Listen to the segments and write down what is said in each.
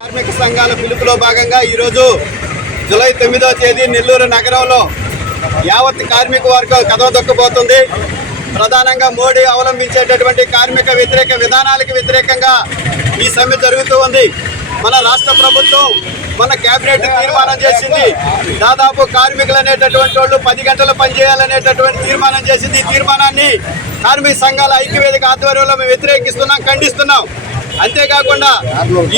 కార్మిక సంఘాల పిలుపులో భాగంగా ఈరోజు జూలై తొమ్మిదవ తేదీ నెల్లూరు నగరంలో యావత్ కార్మిక వర్గం కథ దొక్కబోతుంది. ప్రధానంగా మోడీ అవలంబించేటటువంటి కార్మిక వ్యతిరేక విధానాలకు వ్యతిరేకంగా ఈ సమ్మె జరుగుతూ ఉంది. మన రాష్ట్ర ప్రభుత్వం మన కేబినెట్ తీర్మానం చేసింది. దాదాపు కార్మికులు అనేటటువంటి వాళ్ళు పది గంటలు పనిచేయాలనేటటువంటి తీర్మానం చేసింది. ఈ తీర్మానాన్ని కార్మిక సంఘాల ఐక్యవేదిక ఆధ్వర్యంలో మేము వ్యతిరేకిస్తున్నాం ఖండిస్తున్నాం. అంతేకాకుండా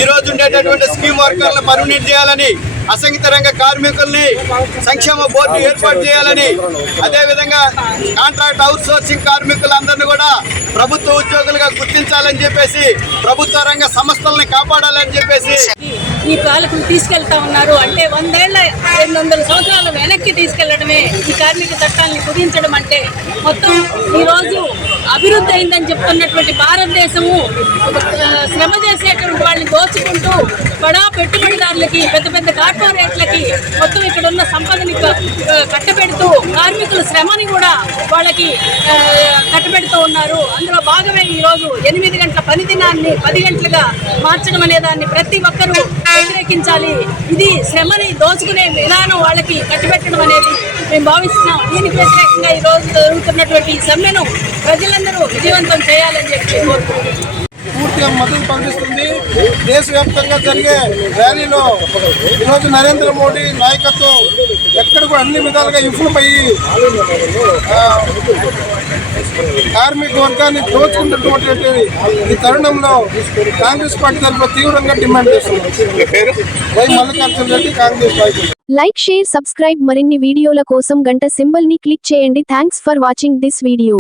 ఈ రోజు ఉండేటటువంటి స్కీమ్ వర్కర్లను పర్మినెంట్ చేయాలని అసంఘిత రంగ కార్మికుల్ని సంక్షేమ బోర్డు ఏర్పాటు చేయాలని అదేవిధంగా కాంట్రాక్ట్ అవుట్ సోర్సింగ్ కార్మికులందరినీ కూడా ప్రభుత్వ ఉద్యోగులుగా గుర్తించాలని చెప్పేసి ప్రభుత్వ రంగ సంస్థల్ని కాపాడాలని చెప్పేసి. ఈ పాలకులు తీసుకెళ్తా ఉన్నారు. అంటే వందేళ్ళ రెండు వందల సంవత్సరాల వెనక్కి తీసుకెళ్ళడమే ఈ కార్మిక చట్టాలను కుదించడం అంటే మొత్తం ఈ రోజు అభివృద్ధి అయిందని చెప్తున్నటువంటి భారతదేశము శ్రమ చేసేటువంటి వాళ్ళని దోచుకుంటూ బడా పెట్టుబడిదారులకి పెద్ద పెద్ద కార్పొరేట్లకి మొత్తం ఇక్కడ ఉన్న సంపదని కట్టబెడుతూ కార్మికుల శ్రమని కూడా వాళ్ళకి కట్టబెడుతూ ఉన్నారు. అందులో భాగమే ఈ రోజు ఎనిమిది గంటల పని దినాన్ని పది గంటలుగా మార్చడం అనే దాన్ని ప్రతి ఒక్కరూ వ్యతిరేకించాలి. ఇది శ్రమని దోచుకునే విధానం వాళ్ళకి కట్టబెట్టడం అనేది మేము భావిస్తున్నాం. దీనికి వ్యతిరేకంగా ఈ రోజు జరుగుతున్నటువంటి ఈ సమ్మెను ప్రజలందరూ విజయవంతం చేయాలని చెప్పి కోరుకుంటున్నాం. సీఎం మద్దతు పంపిస్తుంది. దేశవ్యాప్తంగా జరిగే ర్యాలీలో ఈరోజు నరేంద్ర మోడీ నాయకత్వం ఎక్కడ కూడా అన్ని విధాలుగా విఫలమయ్యి కార్మిక వర్గాన్ని దోచుకున్నటువంటి ఈ తరుణంలో కాంగ్రెస్ పార్టీ తరఫున తీవ్రంగా డిమాండ్ చేస్తున్నారు Y Mallikarjuna Reddy Congress party. Like share subscribe మరిన్ని వీడియోల కోసం గంట సింబల్ని క్లిక్ చేయండి. Thanks for watching this video.